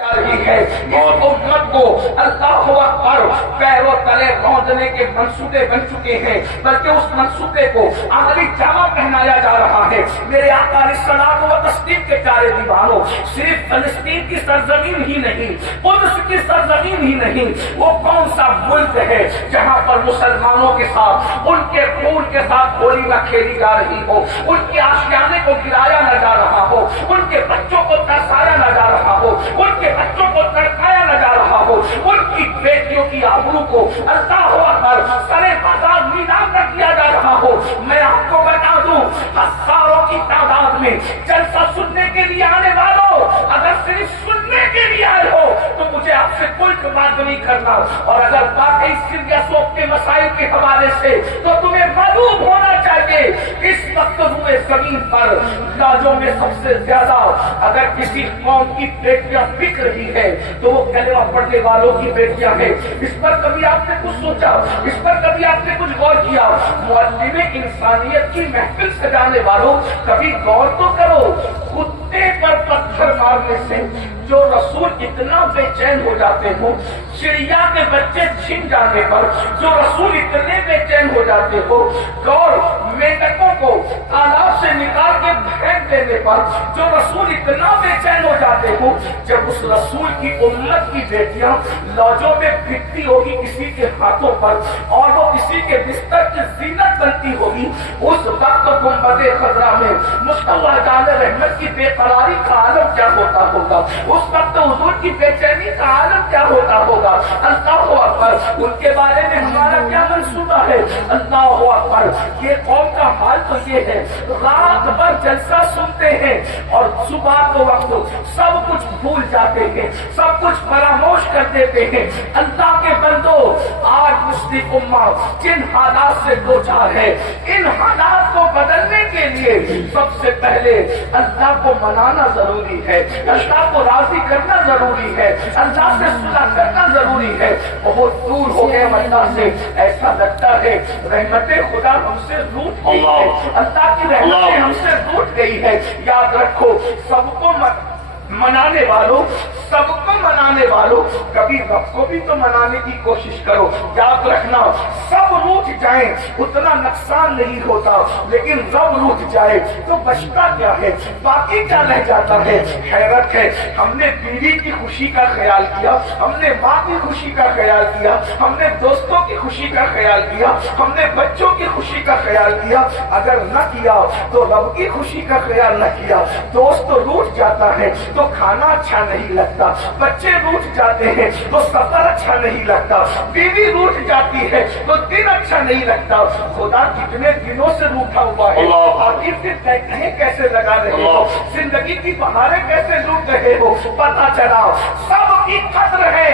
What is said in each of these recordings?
رہی ہے اس امت کو اللہ اکبر پیروں تلے روننے کے منصوبے بن چکے ہیں، بلکہ اس منصوبے کو عملی جامہ پہنایا جا رہا ہے۔ میرے آقا علیہ الصلوۃ والتسلیم کے پیارے دیوانوں، صرف فلسطین کی سرزمین ہی نہیں، قدس کی سرزمین ہی نہیں، وہ کون سا ملک ہے جہاں پر مسلمانوں کے ساتھ ان کے خون کے ساتھ ہولی نہ کھیلی جا رہی ہو، ان کے آشیانے کو گرایا نہ جا رہا ہو، ان کے بچوں کو ترسایا نہ جا رہا ہو، ان کے بچوں کو تڑپایا نہ جا رہا ہو، ان کی بیٹیوں کی آبرو کو اللہ اکبر سرے بازار نیلام نہ کیا جا رہا ہو۔ میں آپ کو بتا دوں، ہزاروں کی تعداد میں جلسہ سننے کے لیے آنے والوں، اگر صرف سننے کے لیے آئے ہو تو مجھے آپ سے کوئی بات نہیں کرنا، اور اگر واقعی سیریا سوک کے مسائل کے حوالے سے تو تمہیں معلوم ہونا چاہیے اس وقت ہوئے زمین پر لاجوں میں سب سے زیادہ اگر کسی قوم کی بیٹیاں بک رہی ہے تو وہ کلمہ پڑھنے والوں کی بیٹیاں ہیں۔ اس پر کبھی آپ نے کچھ سوچا؟ اس پر کبھی آپ نے کچھ غور کیا؟ معلم انسانیت کی محفل سجانے والوں، کبھی غور تو کرو، کتے پر پتھر مارنے سے جو رسول اتنا بے چین ہو جاتے ہو، چڑیا کے بچے چھن جانے پر جو رسول اتنے بے چین ہو جاتے ہو، اور میڈکوں کو تالاب سے نکال کے پھینک دینے پر جو رسول اتنا بے چین ہو جاتے ہو، جب اس رسول کی امت کی بیٹیاں لاجوں میں بکتی ہوگی کسی کے ہاتھوں پر اور وہ کسی کے بستر کی زینت بنتی ہوگی، اس وقت گنبد خضرا میں مصطفیٰ جان رحمت کی بے قراری کا عالم کیا ہوتا ہوگا، اس وقت حضور کی بے چینی کا عالم کیا ہوتا ہوگا۔ اللہ اکبر، ان کے بارے میں ہمارا کیا منصوبہ ہے؟ اللہ اکبر، یہ قوم کا حال تو یہ ہے، رات بھر جلسہ سنتے ہیں اور صبح کو وقت سب کچھ بھول جاتے ہیں، سب کچھ فراموش کر دیتے ہیں۔ اللہ کے بندو، آج مسلم امت جن حالات سے دوچار ہے، ان حالات کو بدلنے کے لیے سب سے پہلے اللہ کو منانا ضروری ہے، اللہ کو راضی کرنا ضروری ہے، اللہ سے صلح کرنا ضروری ہے۔ بہت دور ہو گئے اللہ سے، ایسا لگتا ہے رحمت خدا ہم سے روٹ گئی ہے، اللہ کی رحمتیں ہم سے روٹ گئی ہے۔ یاد رکھو، سب کو منانے والوں، سب کو منانے والوں، کبھی رب کو بھی تو منانے کی کوشش کرو۔ یاد رکھنا، سب روٹ جائیں اتنا نقصان نہیں ہوتا، لیکن رب روٹ جائے تو بچتا کیا ہے، باقی کیا رہ جاتا ہے؟ حیرت ہے، ہم نے بیوی کی خوشی کا خیال کیا، ہم نے ماں کی خوشی کا خیال کیا، ہم نے دوستوں کی خوشی کا خیال کیا، ہم نے بچوں کی خوشی کا خیال کیا، اگر نہ کیا تو رب کی خوشی کا خیال نہ کیا۔ دوست تو روٹ جاتا ہے تو کھانا اچھا نہیں لگتا، بچے روٹ جاتے ہیں تو سفر اچھا نہیں لگتا، بیوی روٹ جاتی ہے تو دن اچھا نہیں لگتا۔ خدا کتنے دنوں سے روٹا ہوا ہے، آخر سے تہکیں کیسے لگا رہے ہو، زندگی کی بہاریں کیسے لوٹ رہے ہو۔ پتا چلا سب کی قدر ہے،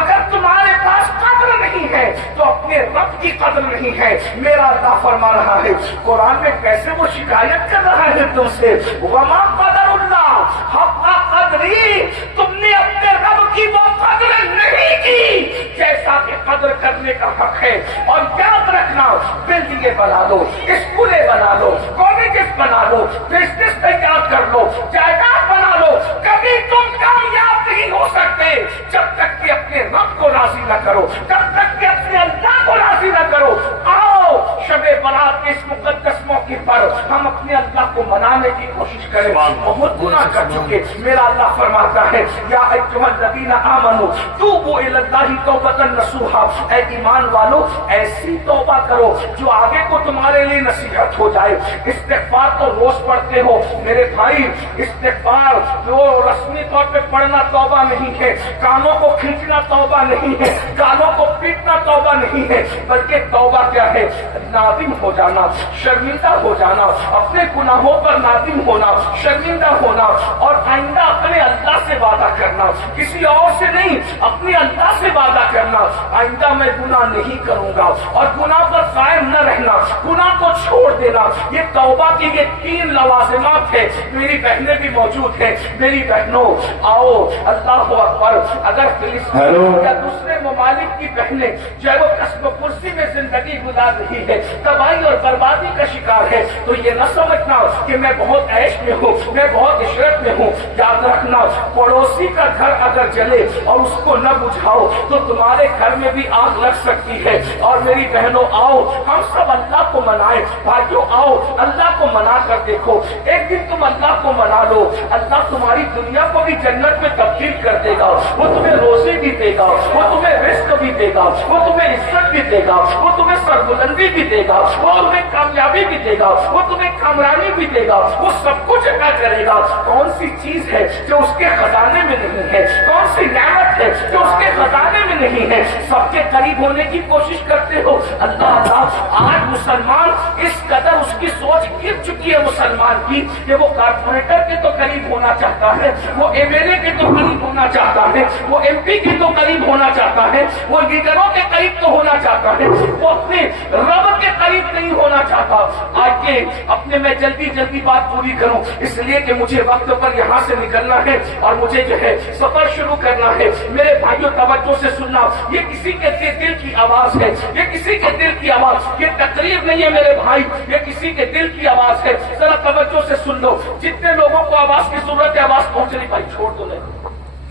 اگر تمہارے پاس قدر نہیں ہے تو اپنے رب کی قدر نہیں ہے۔ میرا اللہ فرما رہا ہے قرآن میں، کیسے وہ شکایت کر رہا ہے تم سے، وما قدر اللہ حق قدری، تم نے اپنے رب کی وہ قدر نہیں کی جیسا کہ قدر کرنے کا حق ہے۔ اور یاد رکھنا، بلڈنگیں بنا لو، اسکولیں بنا لو، کالجز بنا لو، بزنس تیار کر لو، جائیداد بنا لو، کبھی تم کامیاب نہیں ہو سکتے جب تک کہ اپنے رب کو راضی نہ کرو، جب تک کہ اپنے اللہ کو راضی نہ کرو۔ آؤ شب برات کے اس مقدس موقع پر ہم اپنے اللہ کو منانے کی کوشش کریں۔ بہت گناہ کر چکے، میرا اللہ فرماتا ہے یا ایھا الذین آمنوا توبوا الی اللہ توبۃ نصوحا، اے ایمان والو ایسی توبہ کرو جو آگے کو تمہارے لیے نصیحت ہو جائے۔ استغفار تو روز پڑھتے ہو میرے بھائی، استغفار جو رسمی طور پہ پڑھنا توبہ نہیں ہے، کانوں کو کھینچنا توبہ نہیں ہے، گالوں کو پیٹنا توبہ نہیں ہے، بلکہ توبہ کیا ہے؟ نادم ہو جانا، شرمندہ ہو جانا، اپنے گناہوں پر نادم ہونا، شرمندہ ہونا، اور آئندہ اپنے اللہ سے وعدہ کرنا، کسی اور سے نہیں، اپنے اللہ سے وعدہ کرنا، آئندہ میں گناہ نہیں کروں گا، اور گناہ پر قائم نہ رہنا، گناہ کو چھوڑ دینا۔ یہ توبہ کی یہ 3 لوازمات ہے۔ میری بہنیں بھی موجود ہیں، میری بہنوں آؤ، اللہ اکبر، اگر فلسطین یا دوسرے ممالک کی بہنیں جو ہے وہ کسب کرسی میں زندگی گزار رہی ہے، تباہی اور بربادی کا شکار ہے، تو یہ نہ سمجھنا کہ میں بہت عیش میں ہوں، میں بہت عشرت میں ہوں. یاد رکھنا پڑوسی کا گھر اگر جلے اور اس کو نہ بجھاؤ تو تمہارے گھر میں بھی آگ لگ سکتی ہے. اور میری بہنوں آؤ ہم سب اللہ کو منائیں. بھائیوں آؤ اللہ کو منا کر دیکھو. ایک دن تم اللہ کو منا لو، اللہ تمہاری دنیا کو بھی جنت میں تبدیل کر دے گا. وہ تمہیں روزی بھی دے گا، وہ تمہیں رزق بھی دے گا، وہ تمہیں عزت بھی دے گا، وہ تمہیں سربلندی بھی دے گا، وہ تمہیں کامیابی بھی دے گا، وہ تمہیں کامرانی بھی دے گا. وہ سب کچھ عطا کرے گا. کون سی چیز ہے جو اس کے خزانے میں نہیں ہے؟ کون سی نعمت ہے جو اس کے خزانے میں نہیں ہے؟ سب کے قریب ہونے کی کوشش کرتے ہو. اللہ آج مسلمان اس قدر اس کی سوچ گر چکی ہے مسلمان کی کہ وہ کارپوریٹر کے تو قریب ہونا چاہتا ہے، وہ ایم ایل اے کے تو قریب ہونا چاہتا ہے، وہ ایم پی کے تو قریب ہونا چاہتا ہے، وہ لیڈروں کے قریب تو ہونا چاہتا ہے، وہ اپنے رب کے قریب نہیں ہونا چاہتا. آج کے اپنے میں جلدی بات پوری کروں اس لیے کہ مجھے وقت پر یہاں سے نکلنا ہے اور مجھے جو ہے سفر شروع کرنا ہے. میرے بھائیوں توجہ سے سننا، یہ کسی کے دل کی آواز ہے، یہ کسی کے دل کی آواز، یہ تقریر نہیں ہے میرے بھائی، یہ کسی کے دل کی آواز ہے. ذرا توجہ سے سن لو. جتنے لوگوں کو آواز کی ضرورت ہے آواز پہنچ رہی، بھائی چھوڑ دو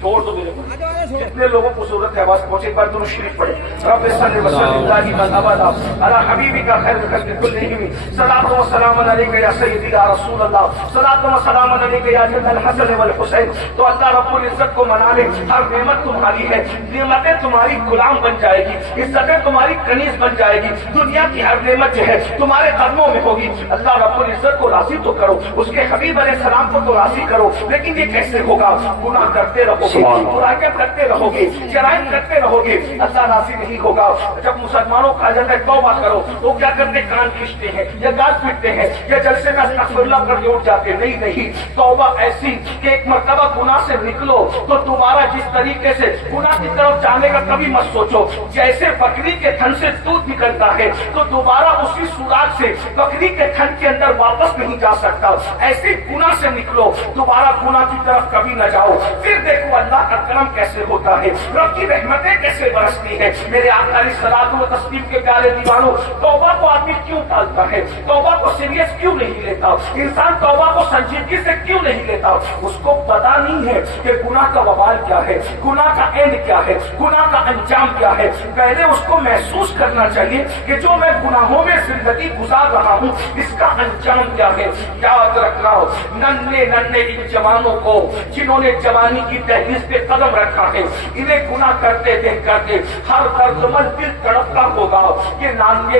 چھوڑ دو میرے بھائی. جتنے لوگوں کو ضرورت ہے آواز پہنچے. ایک بار درود شریف پڑھے. رب صلی وسلم علی حبیبک خیر الخلق کلہم صلاۃ و سلام علیک یا سیدی یا رسول اللہ، صلاۃ و سلام علیک یا جد الحسن والحسین. تو اللہ رب العزت کو منا لے. ہر نعمت تمہاری ہے، نعمتیں تمہاری غلام بن جائے گی، عزتیں تمہاری کنیز بن جائے گی. دنیا کی ہر نعمت جو ہے تمہارے قدموں میں ہوگی. اللہ رب العزت کو راضی تو کرو، اس کے حبیب علیہ السلام کو تو راضی کرو. لیکن یہ کیسے ہوگا؟ گناہ کرتے رہو، برائیاں کرتے رہو گے، جرائم کرتے رہو گے، اللہ راضی نہیں ہوگا. جب مسلمانوں کا جاتا ہے توبہ کرو تو کیا کرتے؟ کان کھینچتے ہیں یا گال پیٹتے ہیں یا جلسے میں استغفر اللہ کر کے اٹھ جاتے. نہیں، توبہ ایسی کہ ایک مرتبہ گناہ سے نکلو تو دوبارہ جس طریقے سے گناہ کی طرف جانے کا کبھی مت سوچو. جیسے بکری کے تھن سے دودھ نکلتا ہے تو دوبارہ اسی سوراخ سے بکری کے تھن کے اندر واپس نہیں جا سکتا، ایسے گناہ سے نکلو، دوبارہ گناہ کی طرف کبھی نہ جاؤ. پھر دیکھو اللہ کا کرم کیسے ہوتا ہے، رب کی رحمتیں کیسے برستی ہیں. میرے آقا علیہ الصلوۃ والتسلیم کے پیارے دیوانوں، توبہ کو آدمی کیوں ٹالتا ہے؟ توبہ کو سیریس کیوں نہیں لیتا؟ انسان توبہ کو سنجیدگی سے کیوں نہیں لیتا؟ اس کو پتا نہیں ہے کہ گناہ کا وبال کیا ہے، گناہ کا اینڈ کیا ہے، گناہ کا انجام کیا ہے. پہلے اس کو محسوس کرنا چاہیے کہ جو میں گناہوں میں زندگی گزار رہا ہوں اس کا انجام کیا ہے. یاد رکھنا ننھے ان جوانوں کو جنہوں نے جوانی کی دہلیز پہ قدم رکھا ہے، انہیں گناہ کرتے دیکھ کر کے ہر دردمند دل تڑپتا ہوگا. یہ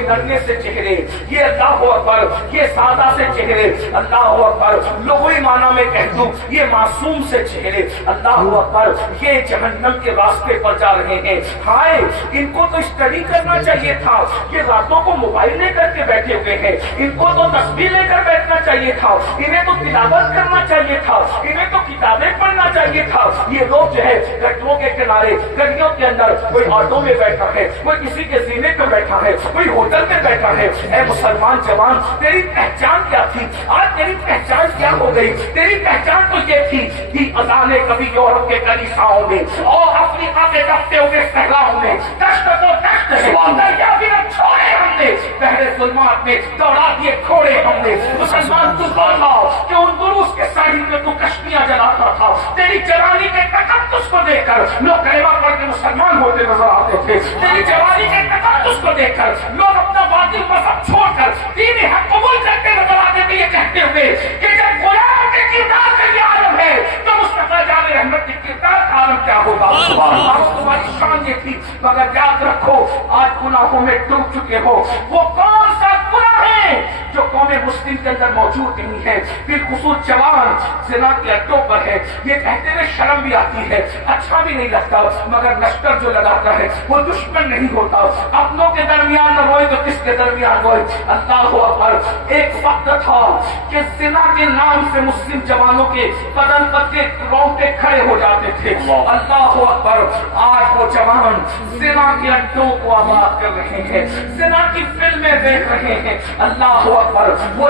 ننھے سے چہرے، یہ اللہ اکبر، یہ سادہ سے چہرے، اللہ اکبر، لغوی معنی میں کہہ دوں یہ معصوم سے چہرے، اللہ اکبر، یہ جہنم کے راستے پر جا رہے ہیں. ہائے ان کو تو اسٹڈی کرنا چاہیے تھا، یہ راتوں کو موبائل لے کر کے بیٹھے ہوئے ہیں. ان کو تو تسبیح لے کر بیٹھنا چاہیے تھا، انہیں تو تلاوت کرنا چاہیے تھا، انہیں تو کتابیں پڑھنا چاہیے تھا. یہ لوگ جو ہے گٹروں کے کنارے، گلیوں کے اندر، کوئی آٹو میں بیٹھا ہے، کوئی کسی کے زینے پہ بیٹھا ہے، کوئی ہوٹل میں بیٹھا ہے. اے مسلمان جوان، تیری پہچان کیا تھی؟ آج تیری پہچان کیا ہو گئی؟ تیری پہچان تو یہ تھی کہ اذانے کبھی یورپ کے کلیساؤں میں اور افریقہ کے دبتے ہوئے صحراؤں میں دشت تو دشت ہے، دریا بھی نہ چھوڑے ہم نے، پہلے ظلمات میں دوڑا دیے کھوڑے ہم نے. مسلمان تو بولا کہ ان دروس کے ساحل میں تو کشتیاں جلاتا تھا. تیری جوانی کے تقدس کو دیکھ کر لوگ کلمہ پڑھ کے مسلمان ہوتے نظر آتے تھے. تیری جوانی کے تقدس کو دیکھ کر لوگ اپنا باطل مذہب چھوڑ کر دین حق قبول کرتے نظر آتے تھے، یہ کہتے ہوئے کہ جب غلام کے کردار کا یہ عالم ہے تو مصطفیٰ جان رحمت کے کردار کا عالم کیا ہوگا. تمہاری شان یہ تھی. مگر یاد رکھو آج گناہوں میں ڈوب چکے ہو. وہ کون سا گناہ ہے جو قوم مسلم کے اندر موجود نہیں ہے؟ بالخصوص جوان زنا کے اڈوں پر ہے. یہ کہتے ہوئے شرم بھی آتی ہے، اچھا بھی نہیں لگتا. مگر لشکر جو لگاتا ہے وہ دشمن نہیں ہوتا. اپنوں کے درمیان نہ روئے تو کس کے درمیان روئے. اللہ اکبر. ایک وقت تھا کہ زنا کے نام سے مسلم جوانوں کے بدن پر کے رونگٹے کھڑے ہو جاتے تھے. اللہ اکبر. آج وہ جوان زنا کے اڈوں کو آباد کر رہے ہیں، زنا کی فلمیں دیکھ رہے ہیں. اللہ اکبر. وہ